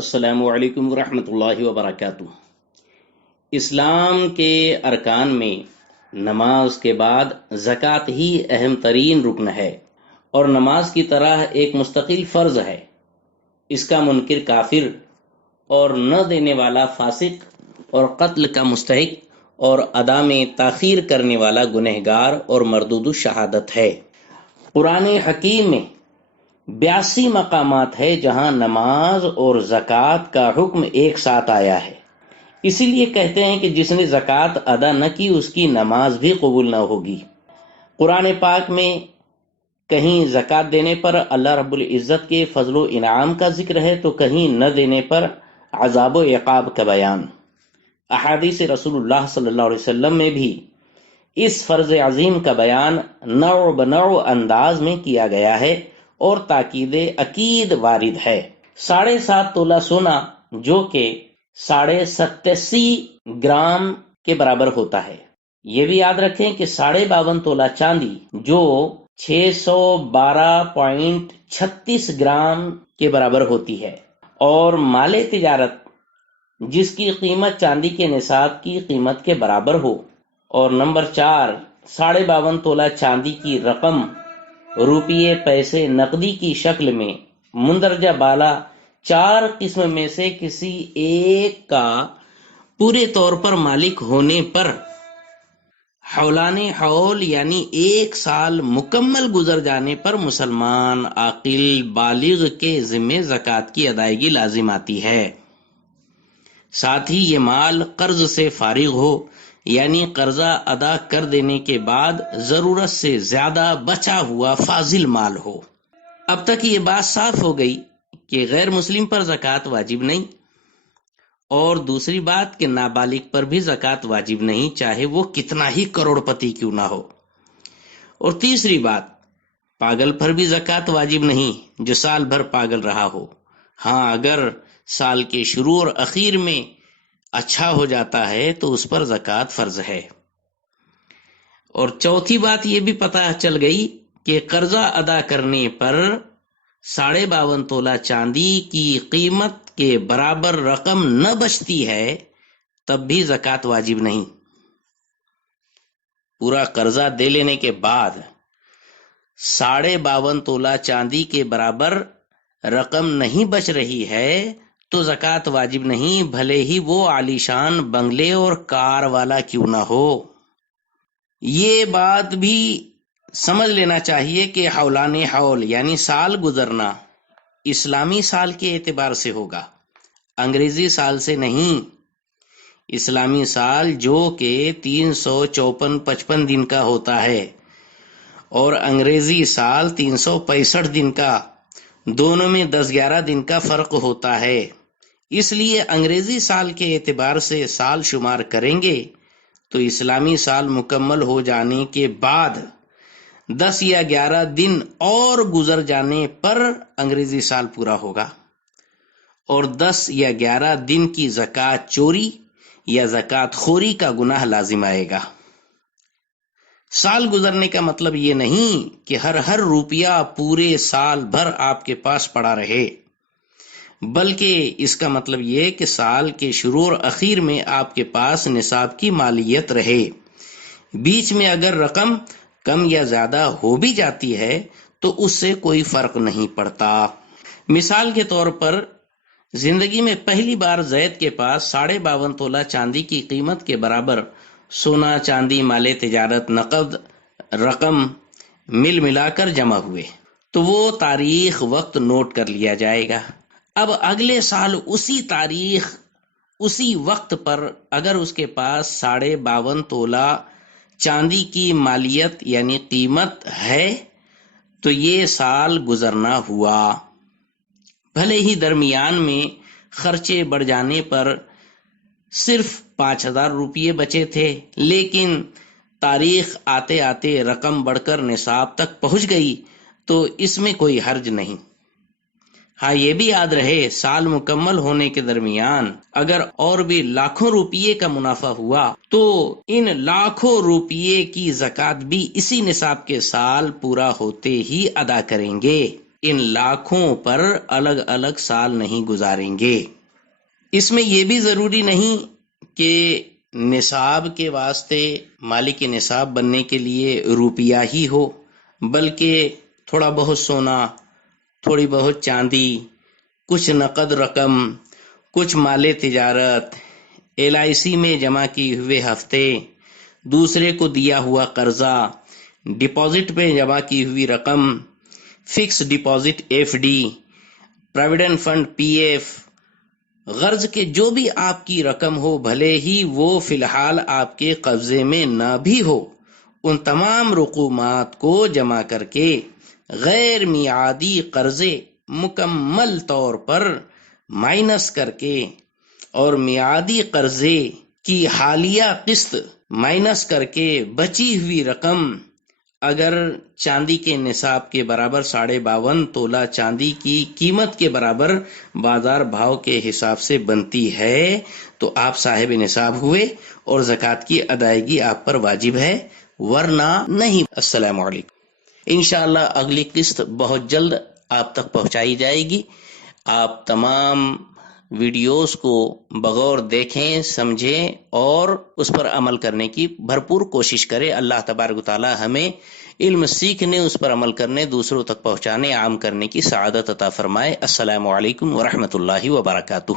السلام علیکم ورحمۃ اللہ وبرکاتہ۔ اسلام کے ارکان میں نماز کے بعد زکوٰۃ ہی اہم ترین رکن ہے اور نماز کی طرح ایک مستقل فرض ہے۔ اس کا منکر کافر اور نہ دینے والا فاسق اور قتل کا مستحق اور ادا میں تاخیر کرنے والا گنہگار اور مردود الشہادت ہے۔ قرآن حکیم میں 82 مقامات ہے جہاں نماز اور زکوٰۃ کا حکم ایک ساتھ آیا ہے۔ اسی لیے کہتے ہیں کہ جس نے زکوٰۃ ادا نہ کی اس کی نماز بھی قبول نہ ہوگی۔ قرآن پاک میں کہیں زکوٰۃ دینے پر اللہ رب العزت کے فضل و انعام کا ذکر ہے تو کہیں نہ دینے پر عذاب و عقاب کا بیان۔ احادیث رسول اللہ صلی اللہ علیہ وسلم میں بھی اس فرض عظیم کا بیان نوع بنوع انداز میں کیا گیا ہے اور تاکید اکید وارد ہے۔ 7.5 تولہ سونا جو کہ 87.5 گرام کے برابر ہوتا ہے۔ یہ بھی یاد رکھیں کہ 52.5 تولہ چاندی جو 612.36 گرام کے برابر ہوتی ہے، اور مال تجارت جس کی قیمت چاندی کے نصاب کی قیمت کے برابر ہو۔ اور نمبر 4، 52.5 تولہ چاندی کی رقم روپیے، پیسے، نقدی کی شکل میں مندرجہ بالا 4 قسم میں سے کسی ایک کا پورے طور پر مالک ہونے پر حولان حول یعنی 1 سال مکمل گزر جانے پر مسلمان عاقل بالغ کے ذمے زکوٰۃ کی ادائیگی لازم آتی ہے۔ ساتھ ہی یہ مال قرض سے فارغ ہو، یعنی قرضہ ادا کر دینے کے بعد ضرورت سے زیادہ بچا ہوا فاضل مال ہو۔ اب تک یہ بات صاف ہو گئی کہ غیر مسلم پر زکوٰۃ واجب نہیں، اور دوسری بات کہ نابالغ پر بھی زکوٰۃ واجب نہیں، چاہے وہ کتنا ہی کروڑ پتی کیوں نہ ہو۔ اور تیسری بات، پاگل پر بھی زکوٰۃ واجب نہیں جو سال بھر پاگل رہا ہو۔ ہاں، اگر سال کے شروع اور اخیر میں اچھا ہو جاتا ہے تو اس پر زکوٰۃ فرض ہے۔ اور چوتھی بات یہ بھی پتہ چل گئی کہ قرضہ ادا کرنے پر 52.5 تولہ چاندی کی قیمت کے برابر رقم نہ بچتی ہے تب بھی زکوٰۃ واجب نہیں۔ پورا قرضہ دے لینے کے بعد 52.5 تولہ چاندی کے برابر رقم نہیں بچ رہی ہے تو زکوٰۃ واجب نہیں، بھلے ہی وہ عالیشان بنگلے اور کار والا کیوں نہ ہو۔ یہ بات بھی سمجھ لینا چاہیے کہ حولان حول یعنی سال گزرنا اسلامی سال کے اعتبار سے ہوگا، انگریزی سال سے نہیں۔ اسلامی سال جو کہ 354-55 دن کا ہوتا ہے اور انگریزی سال 365 دن کا، دونوں میں 10-11 دن کا فرق ہوتا ہے۔ اس لیے انگریزی سال کے اعتبار سے سال شمار کریں گے تو اسلامی سال مکمل ہو جانے کے بعد 10 یا 11 دن اور گزر جانے پر انگریزی سال پورا ہوگا، اور 10 یا 11 دن کی زکوٰۃ چوری یا زکوٰۃ خوری کا گناہ لازم آئے گا۔ سال گزرنے کا مطلب یہ نہیں کہ ہر روپیہ پورے سال بھر آپ کے پاس پڑا رہے، بلکہ اس کا مطلب یہ کہ سال کے شروع اور اخیر میں آپ کے پاس نصاب کی مالیت رہے۔ بیچ میں اگر رقم کم یا زیادہ ہو بھی جاتی ہے تو اس سے کوئی فرق نہیں پڑتا۔ مثال کے طور پر زندگی میں پہلی بار زید کے پاس 52.5 تولہ چاندی کی قیمت کے برابر سونا، چاندی، مال تجارت، نقد رقم ملا کر جمع ہوئے تو وہ تاریخ وقت نوٹ کر لیا جائے گا۔ اب اگلے سال اسی تاریخ اسی وقت پر اگر اس کے پاس 52.5 تولہ چاندی کی مالیت یعنی قیمت ہے تو یہ سال گزرنا ہوا، بھلے ہی درمیان میں خرچے بڑھ جانے پر صرف 5,000 روپیے بچے تھے، لیکن تاریخ آتے آتے رقم بڑھ کر نصاب تک پہنچ گئی تو اس میں کوئی حرج نہیں۔ ہاں، یہ بھی یاد رہے سال مکمل ہونے کے درمیان اگر اور بھی لاکھوں روپیے کا منافع ہوا تو ان لاکھوں روپیے کی زکوٰۃ بھی اسی نصاب کے سال پورا ہوتے ہی ادا کریں گے۔ ان لاکھوں پر الگ الگ سال نہیں گزاریں گے۔ اس میں یہ بھی ضروری نہیں کہ نصاب کے واسطے مالک نصاب بننے کے لیے روپیہ ہی ہو، بلکہ تھوڑا بہت سونا، تھوڑی بہت چاندی، کچھ نقد رقم، کچھ مال تجارت، LIC میں جمع کی ہوئے ہفتے، دوسرے کو دیا ہوا قرضہ، ڈپازٹ پہ جمع کی ہوئی رقم، fix deposit FD، provident fund PF، غرض کے جو بھی آپ کی رقم ہو، بھلے ہی وہ فی الحال آپ کے قبضے میں نہ بھی ہو، ان تمام رقومات کو جمع کر کے غیر میعادی قرضے مکمل طور پر مائنس کر کے اور میعادی قرضے کی حالیہ قسط مائنس کر کے بچی ہوئی رقم اگر چاندی کے نصاب کے برابر 52.5 تولہ چاندی کی قیمت کے برابر بازار بھاؤ کے حساب سے بنتی ہے تو آپ صاحب نصاب ہوئے اور زکوٰۃ کی ادائیگی آپ پر واجب ہے، ورنہ نہیں۔ السلام علیکم۔ انشاءاللہ اگلی قسط بہت جلد آپ تک پہنچائی جائے گی۔ آپ تمام ویڈیوز کو بغور دیکھیں، سمجھیں اور اس پر عمل کرنے کی بھرپور کوشش کریں۔ اللہ تبارک و تعالی ہمیں علم سیکھنے، اس پر عمل کرنے، دوسروں تک پہنچانے، عام کرنے کی سعادت عطا فرمائے۔ السلام علیکم ورحمۃ اللہ وبرکاتہ۔